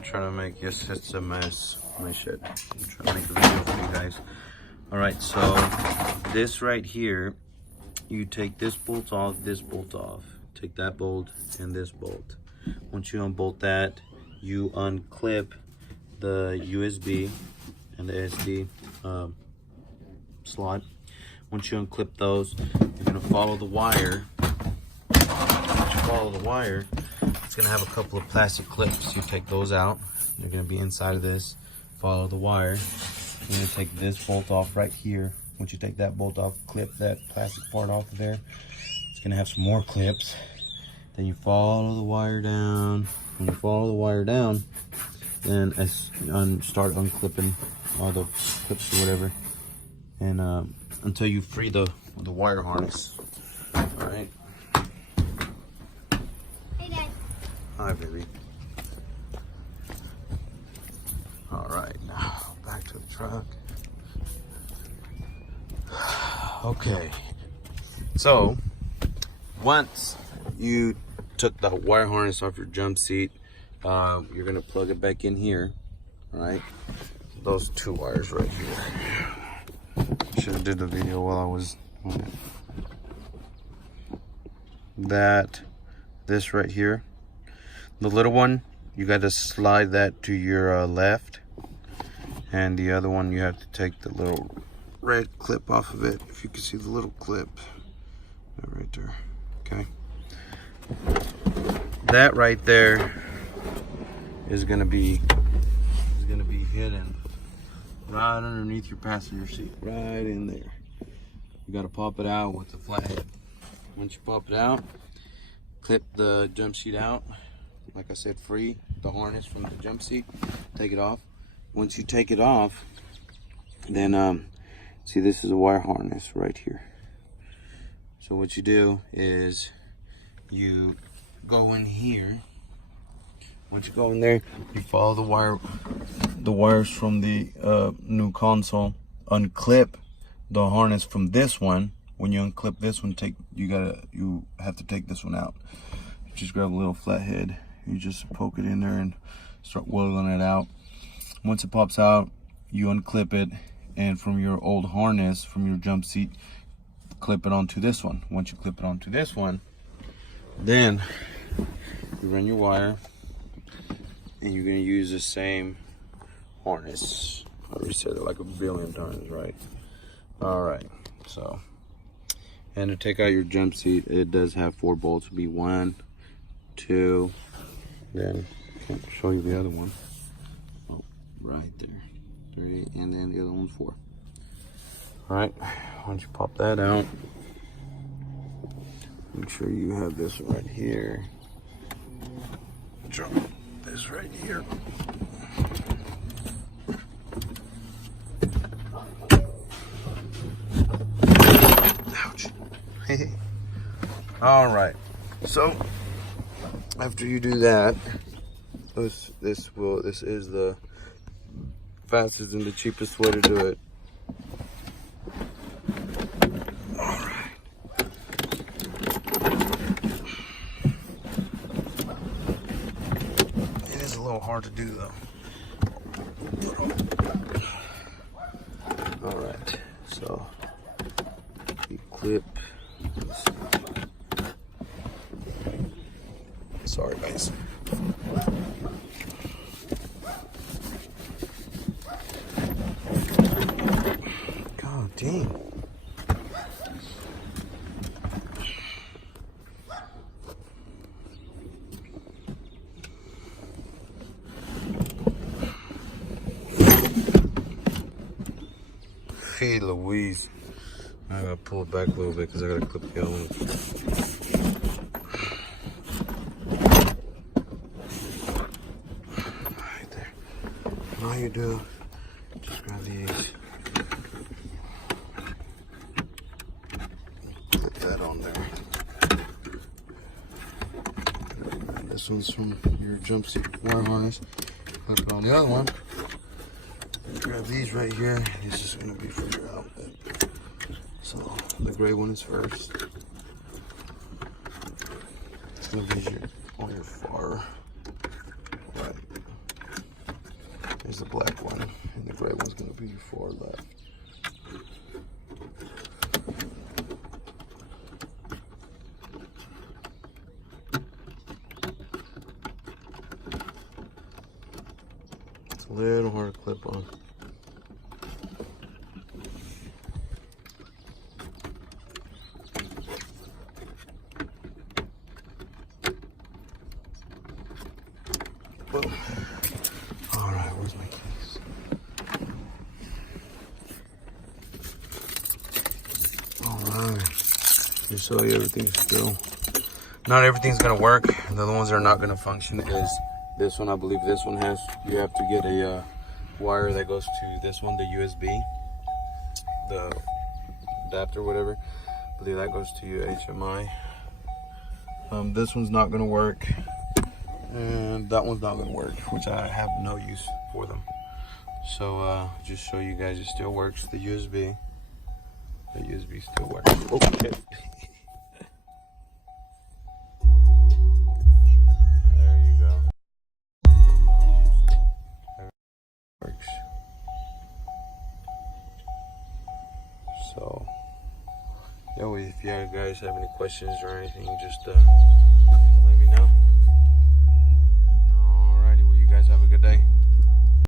I'm trying to make, yes, it's a mess. My shit. I'm trying to make a video for you guys. Alright, so this right here, you take this bolt off, take that bolt and this bolt. Once you unbolt that, you unclip the USB and the SD slot. Once you unclip those, you're gonna follow the wire. Once you follow the wire, it's gonna have a couple of plastic clips. You take those out. They're gonna be inside of this. Follow the wire. You're gonna take this bolt off right here. Once you take that bolt off, clip that plastic part off of there. It's gonna have some more clips. Then you follow the wire down. When you follow the wire down, then start unclipping all the clips or whatever, and until you free the wire harness. All right. Hey, Dad. Hi, baby. All right, now back to the truck. Okay, so once you took the wire harness off your jump seat, you're gonna plug it back in here. All right, those two wires right here. Should have did the video while I was on it. This right here, the little one, you got to slide that to your left, and the other one you have to take the little red clip off of it. If you can see the little clip right there. Okay, that right there is gonna be hidden right underneath your passenger seat, right in there. You got to pop it out with the flathead. Once you pop it out, clip the jump seat out. Like I said, free the harness from the jump seat. Take it off. Once you take it off, then see, this is a wire harness right here. So what you do is you go in here. Once you go in there, you follow the wires from the new console. Unclip the harness from this one. When you unclip this one, you have to take this one out. Just grab a little flathead. You just poke it in there and start wiggling it out. Once it pops out, you unclip it, and from your old harness, from your jump seat, clip it onto this one. Once you clip it onto this one, then you run your wire, and you're gonna use the same harness. I already said it like a billion times, right? All right, so, and to take out your jump seat, it does have 4 bolts. It'll be 1, 2, then can't show you the other one. Oh, right there, 3, and then the other one's 4. All right, once you pop that out, make sure you have this right here. Drop this right here. Ouch. All right, so after you do that, this is the fastest and the cheapest way to do it. All right. It is a little hard to do though. All right, so you clip. Sorry, guys. God dang. Hey, Louise. I gotta pull it back a little bit because I gotta clip the other one. All you do, just grab these, put that on there. And this one's from your jump seat wire harness. Put it on the other one. Grab these right here. This is going to be for your outfit. So the gray one is first. It's going to be on your far right. Here's the black one, and the gray one's gonna be far left. It's a little hard to clip on. Boom. All right, where's my case? All right, just show you everything's still. Not everything's gonna work. The other ones that are not gonna function is this one. I believe this one has. You have to get a wire that goes to this one, the USB, the adapter, whatever. I believe that goes to your HMI. This one's not gonna work. And that one's not gonna work, which I have no use for them. So just show you guys, it still works. The USB still works. Okay. There you go. Works. So yeah, if you guys have any questions or anything, just